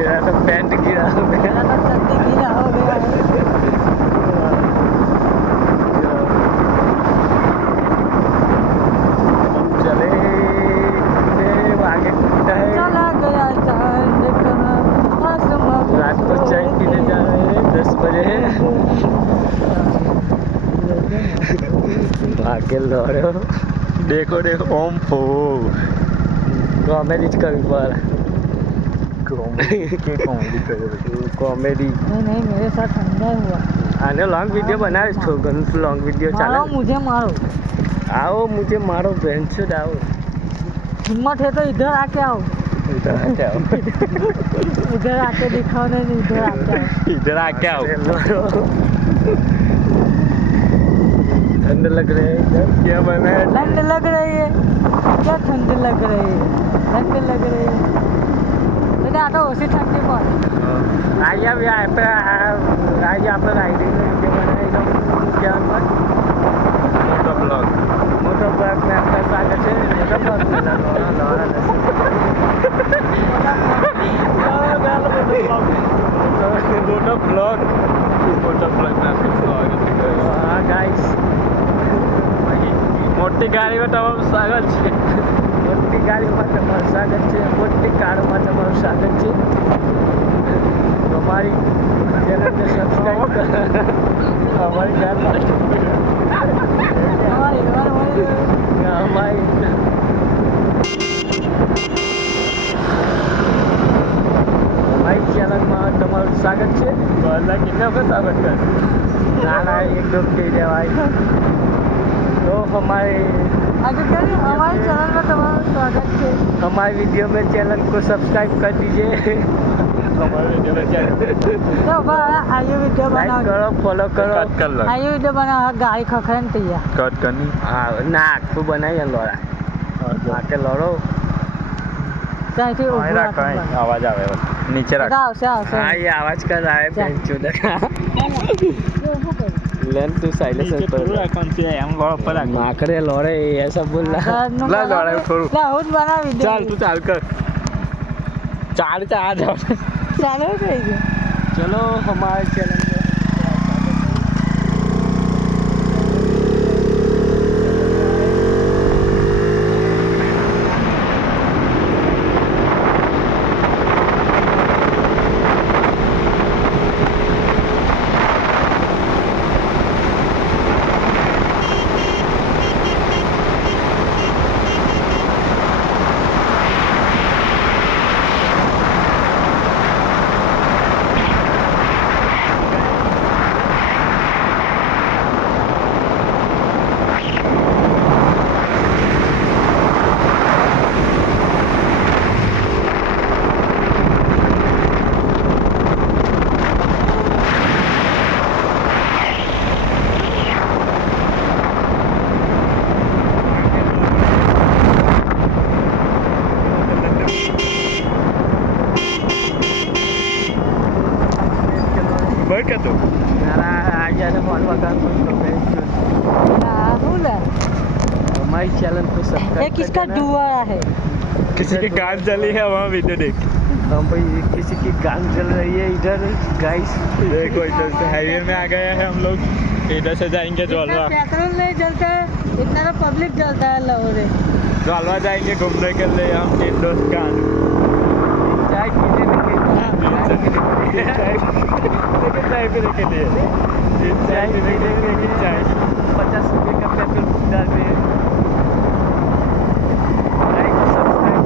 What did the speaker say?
मेरा तो पैंट गिरा हो गया, मेरा तो चड्डी गीला हो गया है। हम चले आगे घूमता है। चला गया चांद कहाँ आसमां को रात को चाय पीने जा रहे हैं, 10 बजे है। भाग्य लड़े हो, देखो देखो ओम फो कॉमेडी कभी पर कॉमेडी नहीं मेरे साथ अन्याय हुआ। आने लॉन्ग वीडियो बना लॉन्ग वीडियो मारो चला। मुझे मारो, आओ मुझे मारो बेंचो आओ, हिम्मत है तो इधर आके आओ, इधर आके आओ, उधर आके दिखाओ, नहीं इधर आके आओ। इधर आके आओ। ठंड लग रही है इधर, क्या बना है? ठंड लग रही है, क्या ठंड लग रही है, ठंड लग रही है। मैंने आता उसी ठंडी पर आइए अब यहाँ पे आइए आप लोग राइडिंग में वीडियो बनाए क्या मोटो ब्लॉग में आपका स्वागत है। मोटो ब्लॉग में आपका स्वागत है। हाँ गाइस, मोटी गाड़ी में તમારું સ્વાગત છે, મોટી ગાડીમાં તમારું સ્વાગત છે, મોટી કારમાં તમારું સ્વાગત છે। हमारी चैनल को सब्सक्राइब कर, हमारी ચેનલમાં તમારું સ્વાગત છે। બધા કેટલા વખત સ્વાગત કરશે? ના એક દો કહી દેવાય तो हमारे हमारे चैनल में तुम्हारा स्वागत है। हमारे वीडियो में चैनल को सब्सक्राइब कर दीजिए। हमारे वीडियो में चैनल तो आइए वीडियो लाइक बनाओ, करो, फॉलो करो, कर लो आइए वीडियो बनाओ, गाड़ी खखरन तैयार। कट करनी हाँ ना तू बनाइए लोड़ा आके लड़ो। चाहे आवाज आवे नीचे रख आओ से आओ से हाँ ये आवाज कर रहा है बेंचोदा का। लेन तू साइलेंसर पर कौन सी है हम बड़ा पर माकड़े लड़े ऐसा बोल रहा। ला लड़े छोड़ लाहौर बना वीडियो। चल तू चाल कर चाल चाल चालू करेंगे। चलो हमारे चैनल में बढ़ क्या तू आज जाने फोन वगैरह राहुल हमारे चैनल को सब्सक्राइब ये किसका डुआ है? किसी की कार चली है वहाँ वीडियो देख हाँ भाई किसी की गान चल रही है इधर गाइस। देखो इधर से हाईवे में आ गए हैं हम लोग, इधर से जाएंगे ज्वालवा। पेट्रोल नहीं जलता है, इतना तो पब्लिक जलता है लाहौर। ज्वालवा जाएंगे घूमने के लिए हम 3 दोस्त का चाय पीने चाय पीने के लिए चाय पीने के लिए चाय 50 रुपये का पेट्रोल डालते हैं। Like subscribe